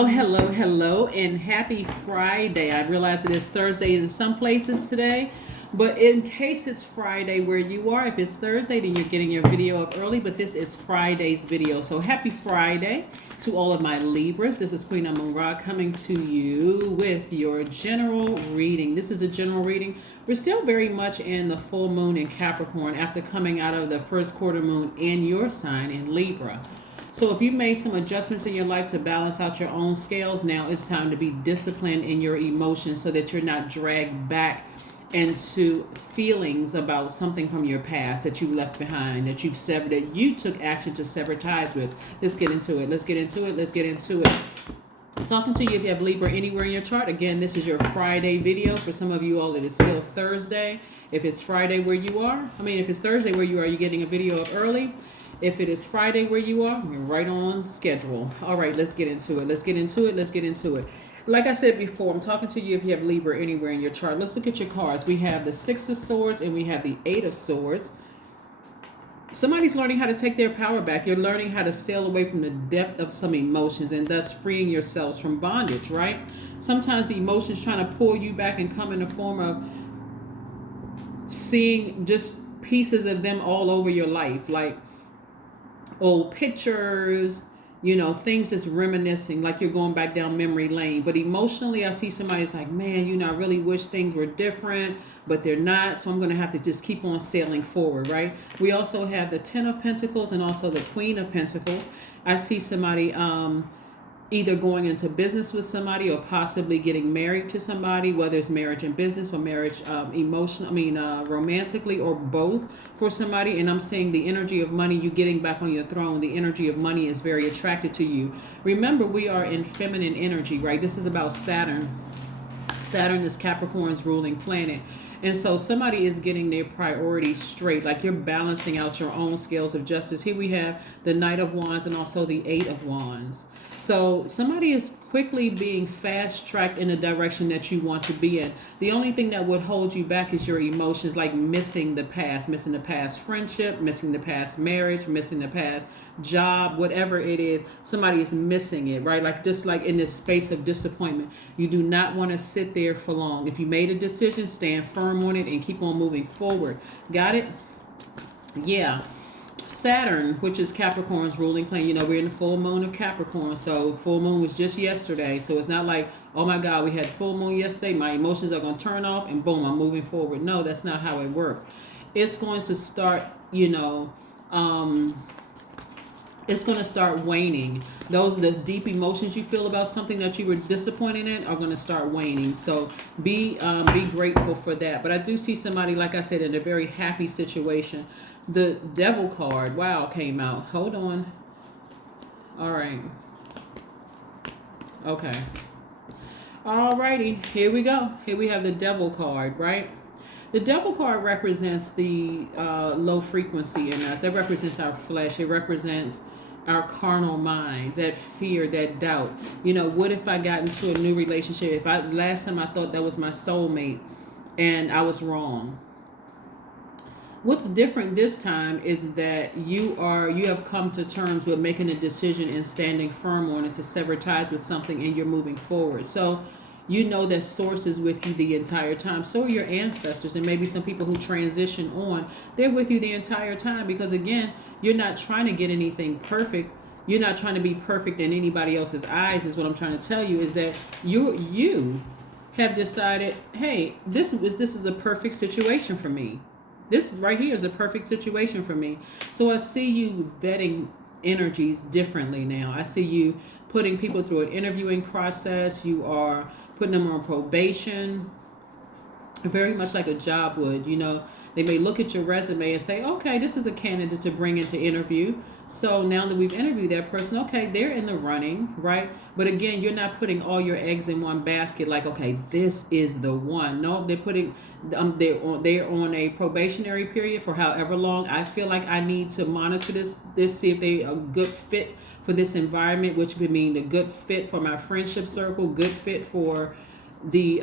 Oh, hello, and happy Friday. I realize it is Thursday in some places today, but in case it's Friday where you are, if it's Thursday, then you're getting your video up early, but this is Friday's video. So happy Friday to all of my Libras. This is Queen Amun Ra coming to you with your general reading. This is a general reading. We're still very much in the full moon in Capricorn after coming out of the first quarter moon in your sign in Libra. So if you've made some adjustments in your life to balance out your own scales, now it's time to be disciplined in your emotions so that you're not dragged back into feelings about something from your past that you left behind, that you've severed, that you took action to sever ties with. Let's get into it. I'm talking to you if you have Libra anywhere in your chart. Again, this is your Friday video. For some of you all, it is still Thursday. If it's Friday where you are, if it's Thursday where you are, you're getting a video up early. If it is Friday where you are, you're right on schedule. All right, let's get into it. Like I said before, I'm talking to you if you have Libra anywhere in your chart. Let's look at your cards. We have the Six of Swords and we have the Eight of Swords. Somebody's learning how to take their power back. You're learning how to sail away from the depth of some emotions and thus freeing yourselves from bondage, right? Sometimes the emotions trying to pull you back and come in the form of seeing just pieces of them all over your life, like old pictures, things just reminiscing, like you're going back down memory lane. But emotionally, I see somebody's like, man, I really wish things were different, but they're not. So I'm going to have to just keep on sailing forward, right? We also have the Ten of Pentacles and also the Queen of Pentacles. I see somebody either going into business with somebody or possibly getting married to somebody, whether it's marriage and business or marriage romantically, or both for somebody. And I'm seeing the energy of money, you getting back on your throne. The energy of money is very attracted to you. Remember, we are in feminine energy, right? This is about Saturn. Saturn is Capricorn's ruling planet. And so somebody is getting their priorities straight, like you're balancing out your own scales of justice. Here we have the Knight of Wands and also the Eight of Wands. So somebody is quickly being fast-tracked in the direction that you want to be in. The only thing that would hold you back is your emotions, like missing the past friendship, missing the past marriage, missing the past job, whatever it is. Somebody is missing it, right? Like just like in this space of disappointment. You do not want to sit there for long. If you made a decision, stand firm on it and keep on moving forward. Got it? Yeah. Saturn, which is Capricorn's ruling planet, we're in the full moon of Capricorn. So full moon was just yesterday. So it's not like, oh my God, we had full moon yesterday. My emotions are going to turn off and boom, I'm moving forward. No, that's not how it works. It's going to start, it's going to start waning. The deep emotions you feel about something that you were disappointed in are going to start waning. So be grateful for that. But I do see somebody, like I said, in a very happy situation. The Devil card, wow, came out. Hold on. All right. Okay. All righty. Here we go. Here we have the Devil card, right? The Devil card represents the low frequency in us. That represents our flesh. It represents our carnal mind, that fear, that doubt. What if I got into a new relationship? Last time I thought that was my soulmate and I was wrong. What's different this time is that you have come to terms with making a decision and standing firm on it to sever ties with something, and you're moving forward. So that source is with you the entire time. So are your ancestors, and maybe some people who transition on, they're with you the entire time, because again, you're not trying to get anything perfect. You're not trying to be perfect in anybody else's eyes, is what I'm trying to tell you, is that you have decided, hey, this is a perfect situation for me. This right here is a perfect situation for me. So I see you vetting energies differently now. I see you putting people through an interviewing process. You are putting them on probation, very much like a job would. They may look at your resume and say, okay, this is a candidate to bring into interview. So now that we've interviewed that person, okay, they're in the running, right? But again, you're not putting all your eggs in one basket like, okay, this is the one. No, they're putting they're on a probationary period for however long. I feel like I need to monitor this, see if they're a good fit for this environment, which would mean a good fit for my friendship circle, good fit for the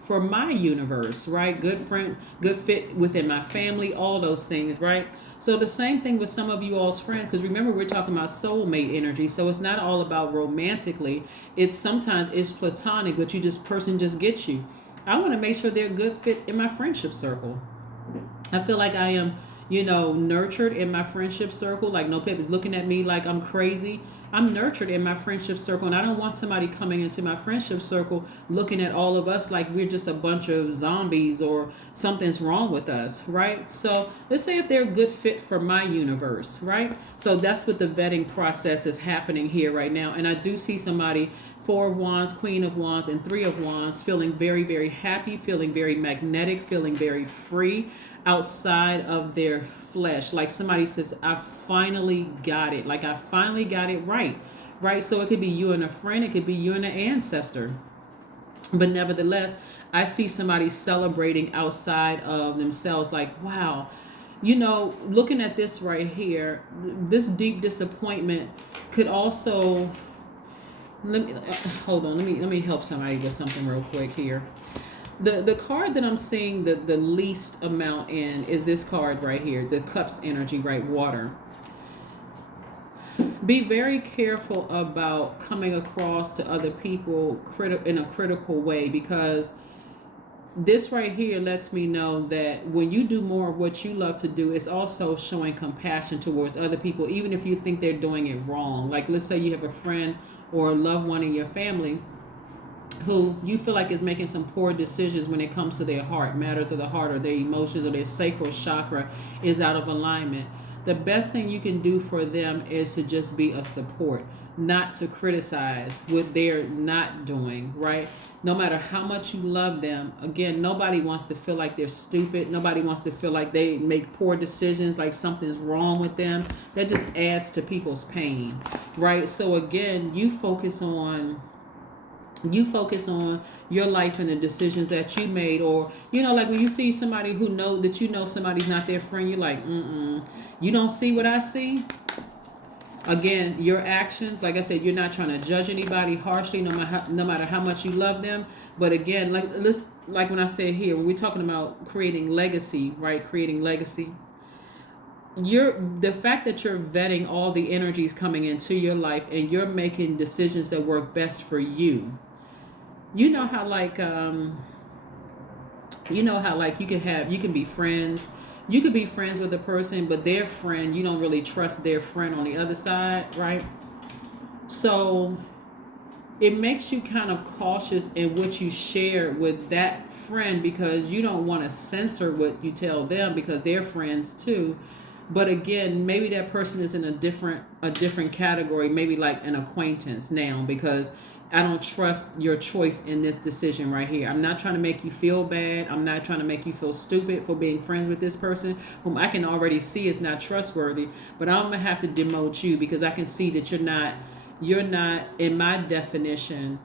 for my universe, right? Good fit within my family, all those things, right? So the same thing with some of you all's friends, because remember we're talking about soulmate energy. So it's not all about romantically. It's sometimes it's platonic, but you just person just gets you. I want to make sure they're a good fit in my friendship circle. I feel like I am, nurtured in my friendship circle. Like no people is looking at me like I'm crazy. I'm nurtured in my friendship circle, and I don't want somebody coming into my friendship circle looking at all of us like we're just a bunch of zombies or something's wrong with us, right? So let's say if they're a good fit for my universe, right? So that's what the vetting process is happening here right now. And I do see somebody, Four of Wands, Queen of Wands, and Three of Wands, feeling very, very happy, feeling very magnetic, feeling very free outside of their flesh. Like somebody says, I finally got it. Like I finally got it right. Right? So it could be you and a friend. It could be you and an ancestor. But nevertheless, I see somebody celebrating outside of themselves. Like, wow, looking at this right here, this deep disappointment could also... hold on. Let me help somebody with something real quick here. The card that I'm seeing the least amount in is this card right here, the Cups energy, right? Water. Be very careful about coming across to other people in a critical way, because this right here lets me know that when you do more of what you love to do, it's also showing compassion towards other people, even if you think they're doing it wrong. Like let's say you have a friend or a loved one in your family who you feel like is making some poor decisions when it comes to their heart, matters of the heart, or their emotions, or their sacral chakra is out of alignment. The best thing you can do for them is to just be a support, not to criticize what they're not doing, right? No matter how much you love them, again, nobody wants to feel like they're stupid. Nobody wants to feel like they make poor decisions, like something's wrong with them. That just adds to people's pain, right? So again, you focus on your life and the decisions that you made. Or like when you see somebody who somebody's not their friend, you're like, you don't see what I see. Again, your actions, like I said, you're not trying to judge anybody harshly, no matter how much you love them. But again, like when I said here, when we're talking about creating legacy, right? Creating legacy, the fact that you're vetting all the energies coming into your life and you're making decisions that work best for you. You know how you can be friends. You could be friends with a person, but their friend, you don't really trust their friend on the other side, right? So it makes you kind of cautious in what you share with that friend, because you don't want to censor what you tell them because they're friends too. But again, maybe that person is in a different category, maybe like an acquaintance now, because I don't trust your choice in this decision right here. I'm not trying to make you feel bad. I'm not trying to make you feel stupid for being friends with this person whom I can already see is not trustworthy. But I'm going to have to demote you because I can see that you're not, in my definition,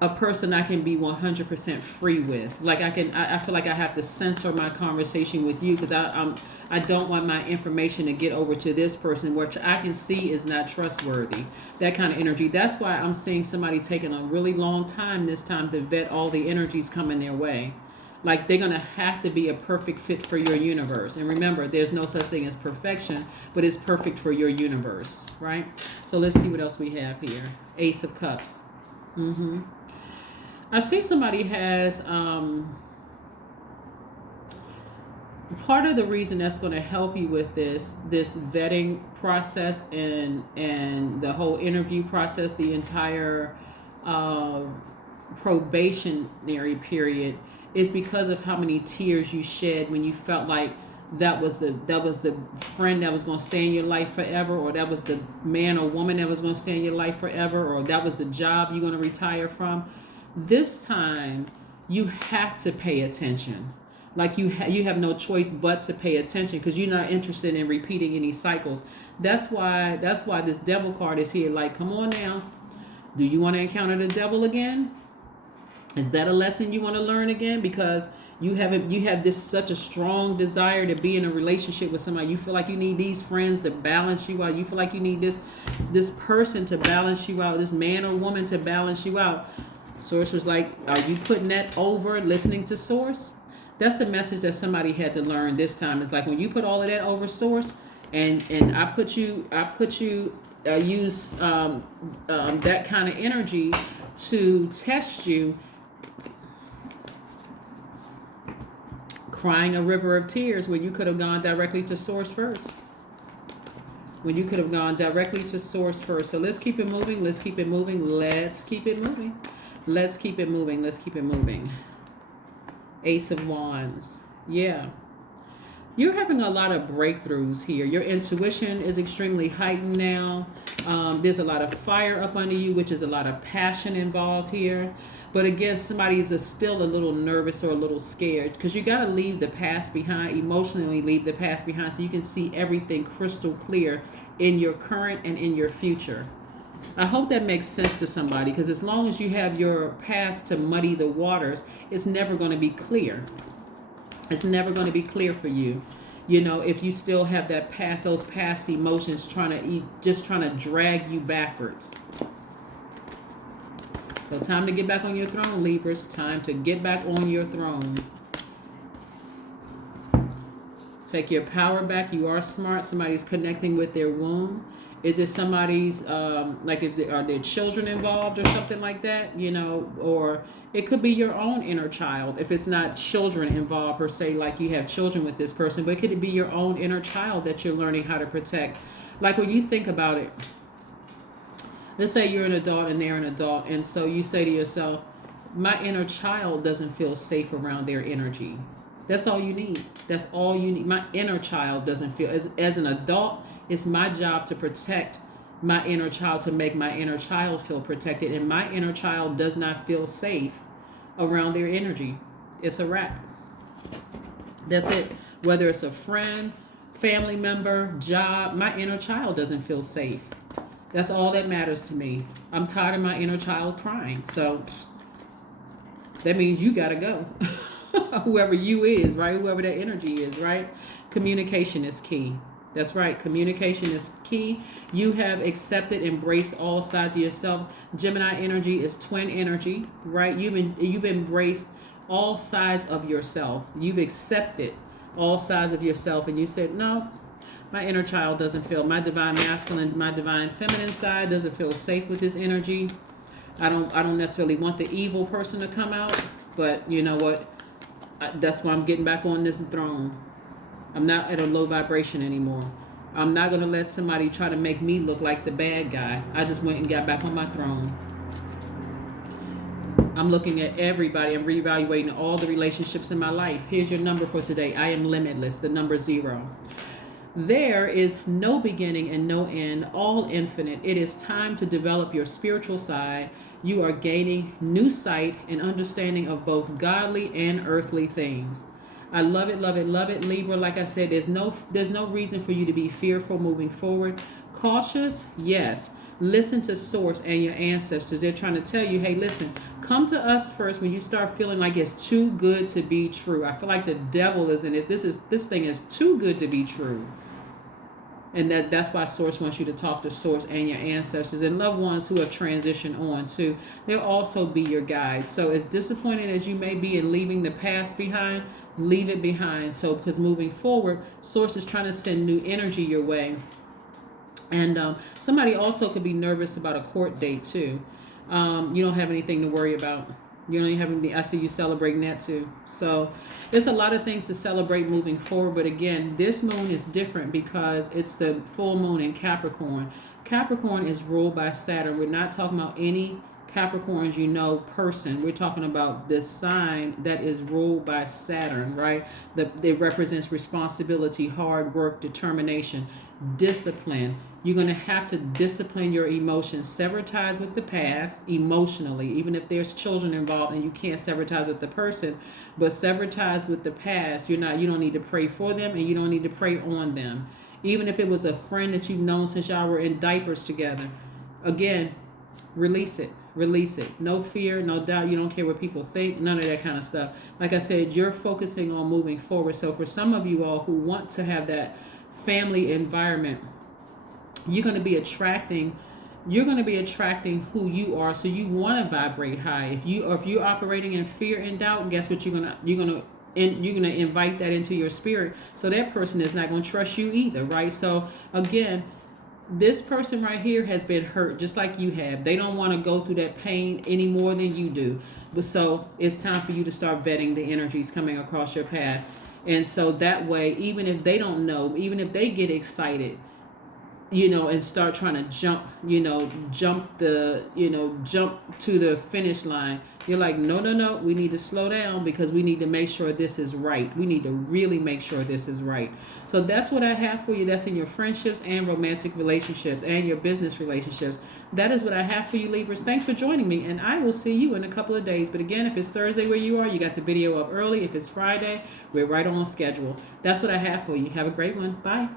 a person I can be 100% free with. Like I feel like I have to censor my conversation with you because I don't want my information to get over to this person, which I can see is not trustworthy. That kind of energy. That's why I'm seeing somebody taking a really long time this time to vet all the energies coming their way. Like they're going to have to be a perfect fit for your universe. And remember, there's no such thing as perfection, but it's perfect for your universe, right? So let's see what else we have here. Ace of Cups. I see somebody has part of the reason that's going to help you with this vetting process and the whole interview process, the entire probationary period, is because of how many tears you shed when you felt like that was the friend that was going to stay in your life forever, or that was the man or woman that was going to stay in your life forever, or that was the job you're going to retire from. This time you have to pay attention. Like you have no choice but to pay attention because you're not interested in repeating any cycles. That's why this devil card is here. Like, come on now. Do you want to encounter the devil again? Is that a lesson you want to learn again? Because you have this such a strong desire to be in a relationship with somebody. You feel like you need these friends to balance you out. You feel like you need this person to balance you out, this man or woman to balance you out. Source was like, are you putting that over listening to Source? That's the message that somebody had to learn this time. It's like when you put all of that over source, and I use that kind of energy to test you, crying a river of tears when you could have gone directly to source first. When you could have gone directly to source first. So let's keep it moving. Let's keep it moving. Let's keep it moving. Let's keep it moving. Let's keep it moving. Ace of Wands. Yeah. You're having a lot of breakthroughs here. Your intuition is extremely heightened now. There's a lot of fire up under you, which is a lot of passion involved here. But again, somebody is still a little nervous or a little scared because you got to leave the past behind, emotionally leave the past behind so you can see everything crystal clear in your current and in your future. I hope that makes sense to somebody, because as long as you have your past to muddy the waters, it's never going to be clear. It's never going to be clear for you. You know, if you still have that past, those past emotions trying to drag you backwards. So time to get back on your throne, Libras. Time to get back on your throne. Take your power back. You are smart. Somebody's connecting with their womb. Is it somebody's, are there children involved or something like that? You know, or it could be your own inner child. If it's not children involved per se, like you have children with this person, but could it be your own inner child that you're learning how to protect? Like when you think about it, let's say you're an adult and they're an adult, and so you say to yourself, my inner child doesn't feel safe around their energy. That's all you need. That's all you need. My inner child doesn't feel, as an adult, it's my job to protect my inner child, to make my inner child feel protected, and my inner child does not feel safe around their energy. It's a wrap. That's it. Whether it's a friend, family member, job, my inner child doesn't feel safe. That's all that matters to me. I'm tired of my inner child crying. So that means you got to go. Whoever you is, right? Whoever that energy is, right? Communication is key. That's right. Communication is key. You have accepted, embraced all sides of yourself. Gemini energy is twin energy, right? You've embraced all sides of yourself. You've accepted all sides of yourself, and you said, no, my inner child doesn't feel, my divine masculine, my divine feminine side doesn't feel safe with this energy. I don't necessarily want the evil person to come out, but you know what? That's why I'm getting back on this throne. I'm not at a low vibration anymore. I'm not going to let somebody try to make me look like the bad guy. I just went and got back on my throne. I'm looking at everybody and reevaluating all the relationships in my life. Here's your number for today. I am limitless, the number 0. There is no beginning and no end, all infinite. It is time to develop your spiritual side. You are gaining new sight and understanding of both godly and earthly things. I love it, love it, love it, Libra. Like I said, there's no reason for you to be fearful moving forward. Cautious, yes. Listen to source and your ancestors. They're trying to tell you, hey, listen, come to us first when you start feeling like it's too good to be true. I feel like the devil is in it. This thing is too good to be true. And that's why Source wants you to talk to Source and your ancestors and loved ones who have transitioned on too. They'll also be your guides. So as disappointed as you may be in leaving the past behind, leave it behind. So because moving forward, Source is trying to send new energy your way. And somebody also could be nervous about a court date too. You don't have anything to worry about. You don't even have anything. I see you celebrating that too. So there's a lot of things to celebrate moving forward. But again, this moon is different because it's the full moon in Capricorn. Capricorn is ruled by Saturn. We're not talking about any Capricorns, person. We're talking about this sign that is ruled by Saturn, right? It represents responsibility, hard work, determination, discipline. You're going to have to discipline your emotions, sever ties with the past emotionally, even if there's children involved and you can't sever ties with the person, but sever ties with the past. You don't need to pray for them and you don't need to pray on them. Even if it was a friend that you've known since y'all were in diapers together, again, release it. Release it. No fear, no doubt. You don't care what people think, none of that kind of stuff. Like I said, you're focusing on moving forward. So for some of you all who want to have that family environment, you're going to be attracting who you are. So you want to vibrate high. If you're operating in fear and doubt, guess what you're gonna and you're going to invite that into your spirit. So that person is not going to trust you either, right? So again, this person right here has been hurt just like you have. They don't want to go through that pain any more than you do. But so it's time for you to start vetting the energies coming across your path. And so that way, even if they don't know, even if they get excited, and start trying to jump, jump to the finish line. You're like, no, no, no, we need to slow down because we need to make sure this is right. We need to really make sure this is right. So that's what I have for you. That's in your friendships and romantic relationships and your business relationships. That is what I have for you, Libras. Thanks for joining me, and I will see you in a couple of days. But again, if it's Thursday where you are, you got the video up early. If it's Friday, we're right on schedule. That's what I have for you. Have a great one. Bye.